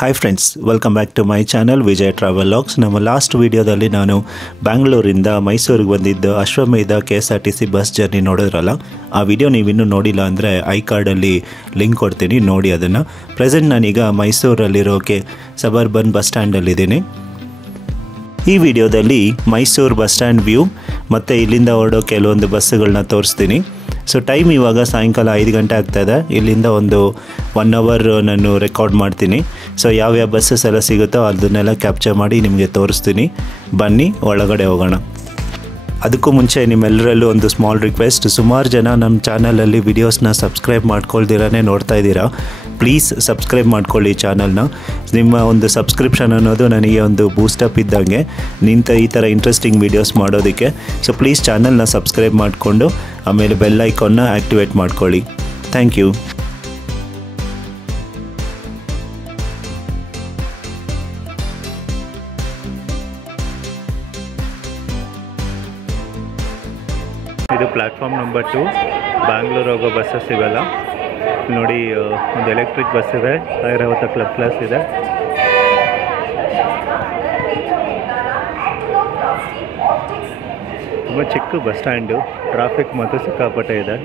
Hi friends, welcome back to my channel Vijay travel logs. ನಮ್ಮ last ವಿಡಿಯೋದಲ್ಲಿ ನಾನು ಬ್ಯಾಂಗ್ಳೂರಿಂದ ಮೈಸೂರಿಗೆ ಬಂದಿದ್ದು ಅಶ್ವಮೇಧ KSRTC ಬಸ್ ಜರ್ನಿ ನೋಡಿದ್ರಲ್ಲ, ಆ ವಿಡಿಯೋ ನೀವಿನ್ನೂ ನೋಡಿಲ್ಲ ಅಂದರೆ ಐ ಕಾರ್ಡಲ್ಲಿ ಲಿಂಕ್ ಕೊಡ್ತೀನಿ, ನೋಡಿ ಅದನ್ನು. ಪ್ರೆಸೆಂಟ್ ನಾನೀಗ ಮೈಸೂರಲ್ಲಿರೋ ಸಬರ್ಬನ್ ಬಸ್ ಸ್ಟ್ಯಾಂಡಲ್ಲಿದ್ದೀನಿ. ಈ ವಿಡಿಯೋದಲ್ಲಿ ಮೈಸೂರು ಬಸ್ ಸ್ಟ್ಯಾಂಡ್ ವ್ಯೂ ಮತ್ತು ಇಲ್ಲಿಂದ ಹೊರಡೋ ಕೆಲವೊಂದು ಬಸ್ಸುಗಳನ್ನ ತೋರಿಸ್ತೀನಿ. ಸೊ ಟೈಮ್ ಇವಾಗ ಸಾಯಂಕಾಲ 5 ಗಂಟೆ ಆಗ್ತಾಯಿದೆ. ಇಲ್ಲಿಂದ ಒಂದು 1 ಅವರ್ ನಾನು ರೆಕಾರ್ಡ್ ಮಾಡ್ತೀನಿ. ಸೊ ಯಾವ್ಯಾವ ಬಸ್ಸಸ್ ಎಲ್ಲ ಸಿಗುತ್ತೋ ಅದನ್ನೆಲ್ಲ ಕ್ಯಾಪ್ಚರ್ ಮಾಡಿ ನಿಮಗೆ ತೋರಿಸ್ತೀನಿ. ಬನ್ನಿ ಒಳಗಡೆ ಹೋಗೋಣ. ಅದಕ್ಕೂ ಮುಂಚೆ ನಿಮ್ಮೆಲ್ಲರಲ್ಲೂ ಒಂದು ಸ್ಮಾಲ್ ರಿಕ್ವೆಸ್ಟ್. ಸುಮಾರು ಜನ ನಮ್ಮ ಚಾನಲಲ್ಲಿ ವಿಡಿಯೋಸ್ನ ಸಬ್ಸ್ಕ್ರೈಬ್ ಮಾಡ್ಕೊಳ್ದಿರೇ ನೋಡ್ತಾ ಇದ್ದೀರಾ. ಪ್ಲೀಸ್ ಸಬ್ಸ್ಕ್ರೈಬ್ ಮಾಡ್ಕೊಳ್ಳಿ ಚಾನಲ್ನ. ನಿಮ್ಮ ಒಂದು ಸಬ್ಸ್ಕ್ರಿಪ್ಷನ್ ಅನ್ನೋದು ನನಗೆ ಒಂದು ಬೂಸ್ಟಪ್ ಇದ್ದಂಗೆ ಈ ಥರ ಇಂಟ್ರೆಸ್ಟಿಂಗ್ ವೀಡಿಯೋಸ್ ಮಾಡೋದಕ್ಕೆ. ಸೊ ಪ್ಲೀಸ್ ಚಾನಲ್ನ ಸಬ್ಸ್ಕ್ರೈಬ್ ಮಾಡಿಕೊಂಡು ಆಮೇಲೆ ಬೆಲ್ ಐಕಾನ್ನ ಆ್ಯಕ್ಟಿವೇಟ್ ಮಾಡ್ಕೊಳ್ಳಿ. Thank you. ಇದು ಪ್ಲ್ಯಾಟ್ಫಾರ್ಮ್ ನಂಬರ್ 2. ಬ್ಯಾಂಗ್ಳೂರು ಹೋಗೋ ಬಸ್ಸಸ್ ಇವೆಲ್ಲ ನೋಡಿ. ಒಂದು ಎಲೆಕ್ಟ್ರಿಕ್ ಬಸ್ ಇದೆ, ಐರಾವತ ಕ್ಲಬ್ ಕ್ಲಾಸ್ ಇದೆ. ತುಂಬ ಚಿಕ್ಕ ಬಸ್ ಸ್ಟ್ಯಾಂಡು, ಟ್ರಾಫಿಕ್ ಮತ್ತು ಸಿಕ್ಕಾಪಟ್ಟೆ ಇದೆ,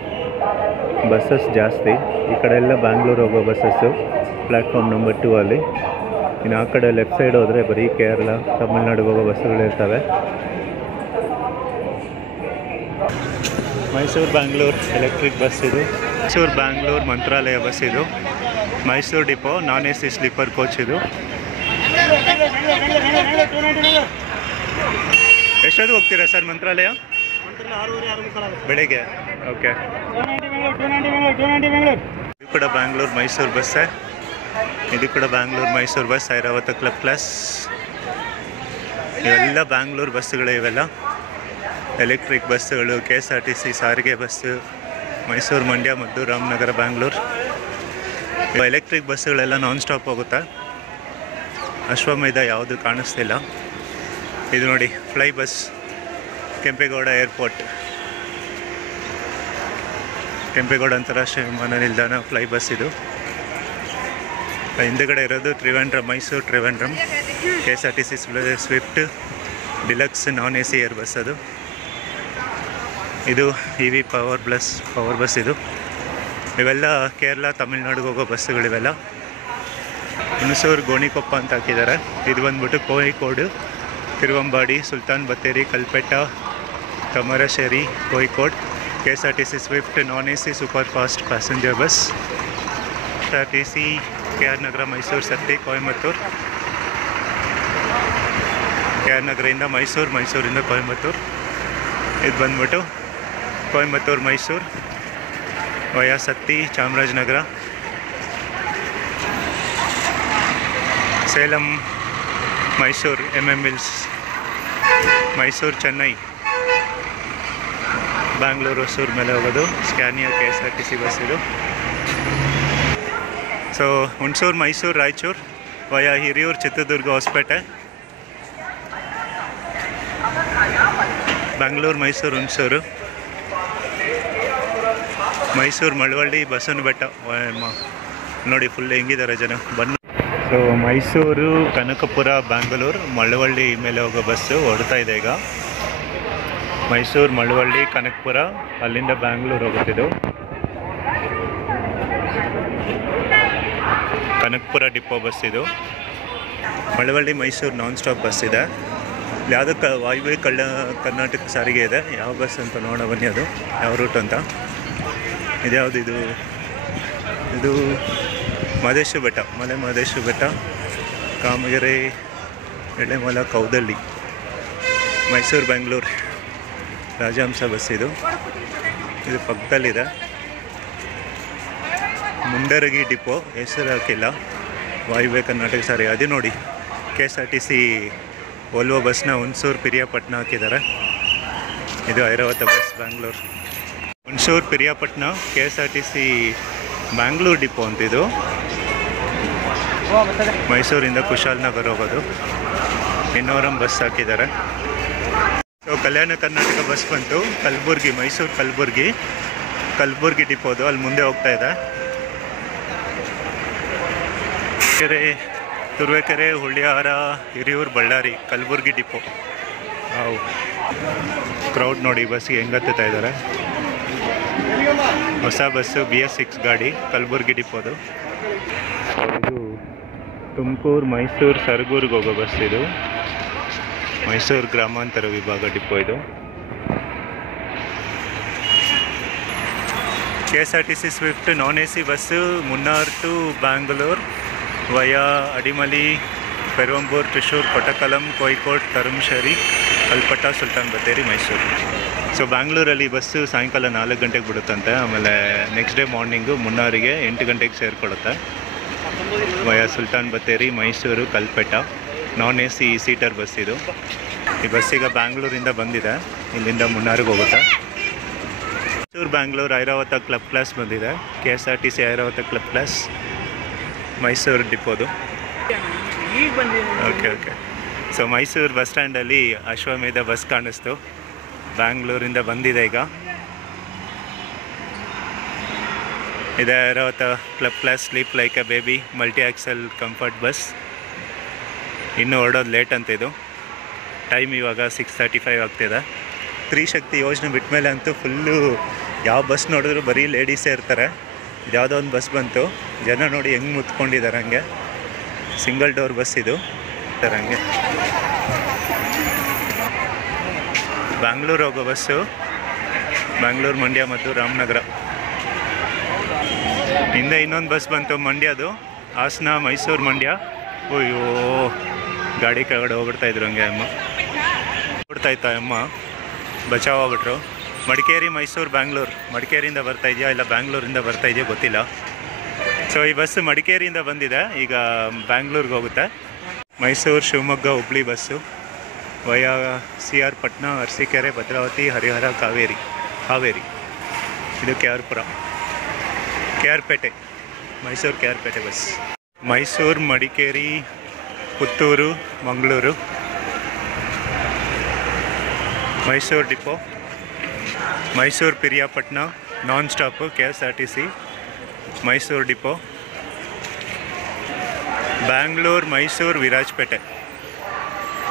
ಬಸ್ಸಸ್ ಜಾಸ್ತಿ. ಈ ಕಡೆ ಎಲ್ಲ ಬ್ಯಾಂಗ್ಳೂರು ಹೋಗೋ ಬಸ್ಸಸ್ಸು ಪ್ಲ್ಯಾಟ್ಫಾರ್ಮ್ ನಂಬರ್ 2 ಅಲ್ಲಿ. ಇನ್ನು ಆ ಕಡೆ ಲೆಫ್ಟ್ ಸೈಡ್ ಹೋದರೆ ಬರೀ ಕೇರಳ, ತಮಿಳ್ನಾಡಿಗೆ ಹೋಗೋ ಬಸ್ಸುಗಳಿರ್ತವೆ. ಮೈಸೂರು ಬ್ಯಾಂಗ್ಳೂರು ಎಲೆಕ್ಟ್ರಿಕ್ ಬಸ್ ಇದು. ಮೈಸೂರು ಬ್ಯಾಂಗ್ಳೂರು ಮಂತ್ರಾಲಯ ಬಸ್ ಇದು. ಮೈಸೂರು ಡಿಪೋ ನಾನ್ AC ಸ್ಲೀಪರ್ ಕೋಚ್ ಇದು. ಎಷ್ಟೊತ್ತು ಹೋಗ್ತೀರಾ ಸರ್ ಮಂತ್ರಾಲಯ? ಬೆಳಗ್ಗೆ. ಓಕೆ. ಇದು ಕೂಡ ಬ್ಯಾಂಗ್ಳೂರು ಮೈಸೂರು ಬಸ್ಸೇ. ಇದು ಕೂಡ Bangalore Mysuru bus, Airavata club class. ಇವೆಲ್ಲ ಬ್ಯಾಂಗ್ಳೂರು ಬಸ್ಸುಗಳು. ಇವೆಲ್ಲ ಎಲೆಕ್ಟ್ರಿಕ್ ಬಸ್ಸುಗಳು, KSRTC ಸಾರಿಗೆ ಬಸ್ಸು, ಮೈಸೂರು, ಮಂಡ್ಯ, ಮದ್ದೂರು, ರಾಮನಗರ, ಬ್ಯಾಂಗ್ಳೂರು. ಎಲೆಕ್ಟ್ರಿಕ್ ಬಸ್ಸುಗಳೆಲ್ಲ ನಾನ್ ಸ್ಟಾಪ್ ಹೋಗುತ್ತೆ. ಅಶ್ವಮೇಧ ಯಾವುದು ಕಾಣಿಸ್ತಿಲ್ಲ. ಇದು ನೋಡಿ fly bus, Kempegowda airport, Kempegowda ಅಂತಾರಾಷ್ಟ್ರೀಯ ವಿಮಾನ ನಿಲ್ದಾಣ ಫ್ಲೈ ಬಸ್ ಇದು. ಹಿಂದುಗಡೆ ಇರೋದು Trivandrum, Mysuru Trivandrum KSRTC swift deluxe non AC air bus ಅದು. ಇದು EV ಪವರ್ ಬಸ್ ಇದು. ಇವೆಲ್ಲ ಕೇರಳ, ತಮಿಳ್ನಾಡಿಗೆ ಹೋಗೋ ಬಸ್ಸುಗಳಿವೆಲ್ಲ. ಹುಣಸೂರು ಗೋಣಿಕೊಪ್ಪ ಅಂತ ಹಾಕಿದ್ದಾರೆ. ಇದು ಬಂದ್ಬಿಟ್ಟು Kozhikode, Thiruvambadi, Sultan Bathery, Kalpetta, Kamarassery, Kozhikode. KSRTC swift non AC super fast passenger bus. KSRTC KR Nagar, Mysuru, Sathy, Coimbatore. KR ನಗರದಿಂದ ಮೈಸೂರು, ಮೈಸೂರಿಂದ ಕೊಯಮತ್ತೂರು. ಇದು ಬಂದ್ಬಿಟ್ಟು Coimbatore Mysuru via Sathy, Chamarajanagar, Salem, Mysuru, MM mills, Mysuru, Chennai, Bangalore, Hosur ಮೇಲೆ ಹೋಗೋದು ಸ್ಕ್ಯಾನಿಯಾ KSRTC ಬಸ್ ಇದು. So Hunsur, Mysuru, Raichur via Hiriyur, Chitradurga, Hospet, Bangalore, Mysuru, Hunsur, Mysuru, Malavalli, Basavanabetta. ನೋಡಿ ಫುಲ್ ಹೆಂಗಿದ್ದಾರೆ ಜನ. ಸೊ ಮೈಸೂರು, ಕನಕಪುರ, ಬ್ಯಾಂಗ್ಳೂರು, ಮಳವಳ್ಳಿ ಮೇಲೆ ಹೋಗೋ ಬಸ್ಸು ಹೊರಡ್ತಾ ಇದೆ ಈಗ. ಮೈಸೂರು, ಮಳವಳ್ಳಿ, ಕನಕಪುರ, ಅಲ್ಲಿಂದ ಬ್ಯಾಂಗ್ಳೂರು ಹೋಗುತ್ತಿದ್ದು. ಕನಕಪುರ ಡಿಪೋ ಬಸ್ ಇದು. Malavalli, Mysuru non stop bus ಇದೆ. ಯಾವುದಕ್ಕೆ ವಾಯುವ್ಯ ಕರ್ನಾಟಕ ಸಾರಿಗೆ ಇದೆ. ಯಾವ ಬಸ್ ಅಂತ ನೋಡೋ ಬನ್ನಿ, ಅದು ಯಾವ ರೂಟ್ ಅಂತ. ಇದ್ಯಾವುದು ಇದು? ಇದು ಮಹದೇಶ್ವರ ಬೆಟ್ಟ, ಮಲೆ ಮಹದೇಶ್ವರ ಬೆಟ್ಟ, ಕಾಮಗೆರೆ, ಎಳೆಮಲ, ಕೌದಳ್ಳಿ. ಮೈಸೂರು ಬ್ಯಾಂಗ್ಳೂರು ರಾಜಹಂಸ ಬಸ್ ಇದು. ಇದು ಪಕ್ಕದಲ್ಲಿದೆ. ಮುಂಡರಗಿ ಡಿಪೋ, ಹೆಸರು ಹಾಕಿಲ್ಲ, ವಾಯುವ್ಯ ಕರ್ನಾಟಕ ಸಾರಿಗೆ. ಅದು ನೋಡಿ KSRTC ವೋಲ್ವೋ ಬಸ್ನ ಹುಣಸೂರು ಪಿರಿಯಾಪಟ್ಟಣ ಹಾಕಿದ್ದಾರೆ. ಇದು Airavata bus Bangalore. Hunsur Periyapatna KSRTC Bangalore depot ಅಂತಿದು. ಮೈಸೂರಿಂದ ಕುಶಾಲನಗರ ಹೋಗೋದು. ಇನ್ನೋರಂ ಬಸ್ ಹಾಕಿದ್ದಾರೆ. ಸೊ ಕಲ್ಯಾಣ ಕರ್ನಾಟಕ ಬಸ್ ಬಂತು ಕಲಬುರ್ಗಿ, ಮೈಸೂರು ಕಲಬುರ್ಗಿ ಡಿಪೋದು ಅಲ್ಲಿ ಮುಂದೆ ಹೋಗ್ತಾ ಇದೆ. ಕೆರೆ ತುರುವೇಕೆರೆ, ಹುಳಿಯಾರ, ಹಿರಿಯೂರು, ಬಳ್ಳಾರಿ, ಕಲಬುರ್ಗಿ ಡಿಪೋ. ಕ್ರೌಡ್ ನೋಡಿ ಬಸ್ಸಿಗೆ ಹೆಂಗೆ ಹತ್ತುತ್ತಾ ಇದ್ದಾರೆ. ಹೊಸ ಬಸ್ಸು BS6 ಗಾಡಿ, ಕಲಬುರ್ಗಿ ಡಿಪೋದು. ಇದು ತುಮಕೂರು, ಮೈಸೂರು, ಸರಗೂರಿಗೆ ಹೋಗೋ ಬಸ್ ಇದು. ಮೈಸೂರು ಗ್ರಾಮಾಂತರ ವಿಭಾಗ ಡಿಪೋ ಇದು. KSRTC swift non AC bus Munnar to Bangalore via Adimali, Perambur, Thrissur, Kottakkal, Kozhikode, Thamarassery, Kalpetta, Sultan Bathery, Mysuru. So ಬ್ಯಾಂಗ್ಳೂರಲ್ಲಿ ಬಸ್ಸು ಸಾಯಂಕಾಲ 4 ಗಂಟೆಗೆ ಬಿಡುತ್ತಂತೆ. ಆಮೇಲೆ ನೆಕ್ಸ್ಟ್ ಡೇ ಮಾರ್ನಿಂಗು ಮುನ್ನಾರಿಗೆ 8 ಗಂಟೆಗೆ ಸೇರಿಕೊಳ್ಳುತ್ತೆ. Via Sultan Bathery, Mysuru, Kalpetta. Non AC seater bus ಇದು. ಈ ಬಸ್ಸೀಗ ಬ್ಯಾಂಗ್ಳೂರಿಂದ ಬಂದಿದೆ, ಇಲ್ಲಿಂದ ಮುನ್ನಾರಿಗೆ ಹೋಗುತ್ತೆ. ಮೈಸೂರು ಬ್ಯಾಂಗ್ಳೂರು ಐರಾವತ ಕ್ಲಬ್ ಕ್ಲಾಸ್ ಬಂದಿದೆ. KSRTC Airavata club class Mysuru ಡಿಪೋದು. ಓಕೆ. ಸೊ ಮೈಸೂರು ಬಸ್ ಸ್ಟ್ಯಾಂಡಲ್ಲಿ ಅಶ್ವಮೇಧ ಬಸ್ ಕಾಣಿಸ್ತು, ಬ್ಯಾಂಗ್ಳೂರಿಂದ ಬಂದಿದೆ ಈಗ. ಇದೆ Airavata club class sleep like a baby multi axle comfort bus. ಇನ್ನೂ ಹೊರಡೋದು ಲೇಟ್ ಅಂತ ಇದು. ಟೈಮ್ ಇವಾಗ 6:35 ಆಗ್ತಿದೆ. ಸ್ತ್ರೀ ಶಕ್ತಿ ಯೋಜನೆ ಬಿಟ್ಟ ಮೇಲೆ ಅಂತೂ ಫುಲ್ಲು ಯಾವ ಬಸ್ ನೋಡಿದ್ರು ಬರೀ ಲೇಡೀಸೇ ಇರ್ತಾರೆ. ಯಾವುದೋ ಒಂದು ಬಸ್ ಬಂತು, ಜನ ನೋಡಿ ಹೆಂಗೆ ಮುತ್ಕೊಂಡಿದ್ದಾರೆ. ಹಂಗೆ ಸಿಂಗಲ್ ಡೋರ್ ಬಸ್ ಇದು. ಹಂಗೆ ಬ್ಯಾಂಗ್ಳೂರು ಹೋಗೋ ಬಸ್ಸು, ಬ್ಯಾಂಗ್ಳೂರು, ಮಂಡ್ಯ ಮತ್ತು ರಾಮನಗರ. ಹಿಂದೆ ಇನ್ನೊಂದು ಬಸ್ ಬಂತು ಮಂಡ್ಯದು, ಹಾಸನ, ಮೈಸೂರು, ಮಂಡ್ಯ. ಅಯ್ಯೋ ಗಾಡಿ ಕೆಳಗಡೆ ಹೋಗ್ಬಿಡ್ತಾಯಿದ್ರು. ಹಂಗೆ ಅಮ್ಮ ಹೋಗ್ಬಿಡ್ತಾಯಿತ್ತ ಅಮ್ಮ, ಬಚಾವ್ ಆಗ್ಬಿಟ್ರು. ಮಡಿಕೇರಿ, ಮೈಸೂರು, ಬ್ಯಾಂಗ್ಳೂರು. ಮಡಿಕೇರಿಯಿಂದ ಬರ್ತಾ ಇದೆಯಾ ಇಲ್ಲ ಬ್ಯಾಂಗ್ಳೂರಿಂದ ಬರ್ತಾ ಇದೆಯಾ ಗೊತ್ತಿಲ್ಲ. ಸೊ ಈ ಬಸ್ಸು ಮಡಿಕೇರಿಯಿಂದ ಬಂದಿದೆ, ಈಗ ಬ್ಯಾಂಗ್ಳೂರಿಗೆ ಹೋಗುತ್ತೆ. Mysuru, Shivamogga, Hubli bus via CR Patna, Arsikere, Bhadravathi, Harihara, Haveri. ಇದು Pete, Mysuru Pete bus. Mysuru, Madikeri, Puttur, Mangaluru, Mysuru depot. Mysuru Periyapatna non stop KSRTC Mysuru depot. Bangalore, Mysuru, Virajpet.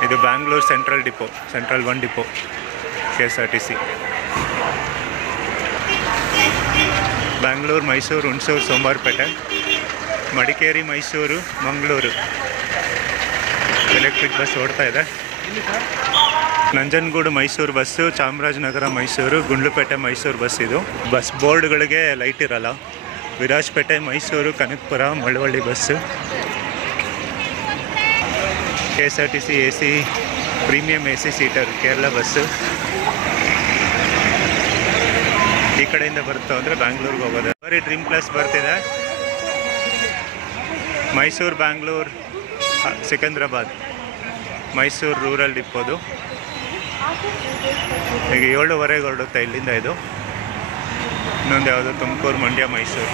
ಇದು Bangalore central depot, central 1 depot KSRTC. Bangalore, Mysuru, Hunsur, Somwarpet. Madikeri, Mysuru, Mangaluru electric bus ಓಡ್ತಾ ಇದೆ. ನಂಜನಗೂಡು ಮೈಸೂರು ಬಸ್ಸು, ಚಾಮರಾಜನಗರ ಮೈಸೂರು, ಗುಂಡ್ಲುಪೇಟೆ ಮೈಸೂರು ಬಸ್ ಇದು. ಬಸ್ ಬೋರ್ಡ್ಗಳಿಗೆ ಲೈಟ್ ಇರಲ್ಲ. Virajpet, Mysuru, Kanakapura, Malavalli bus. KSRTC AC premium AC seater Kerala bus. ಈ ಕಡೆಯಿಂದ ಬರುತ್ತೋ ಅಂದರೆ ಬ್ಯಾಂಗ್ಳೂರಿಗೆ ಹೋಗೋದು. ಬರೀ ಡ್ರೀಮ್ ಪ್ಲಸ್ ಬರ್ತಿದೆ. ಮೈಸೂರು, ಬ್ಯಾಂಗ್ಳೂರು, ಸಿಕಂದ್ರಾಬಾದ್, ಮೈಸೂರು ರೂರಲ್ ಡಿಪೋದು. ಈಗ 7:15 ಹೊರಡುತ್ತೆ ಇಲ್ಲಿಂದ ಇದು. ಇನ್ನೊಂದು ಯಾವುದು ತುಮಕೂರು, ಮಂಡ್ಯ, ಮೈಸೂರು.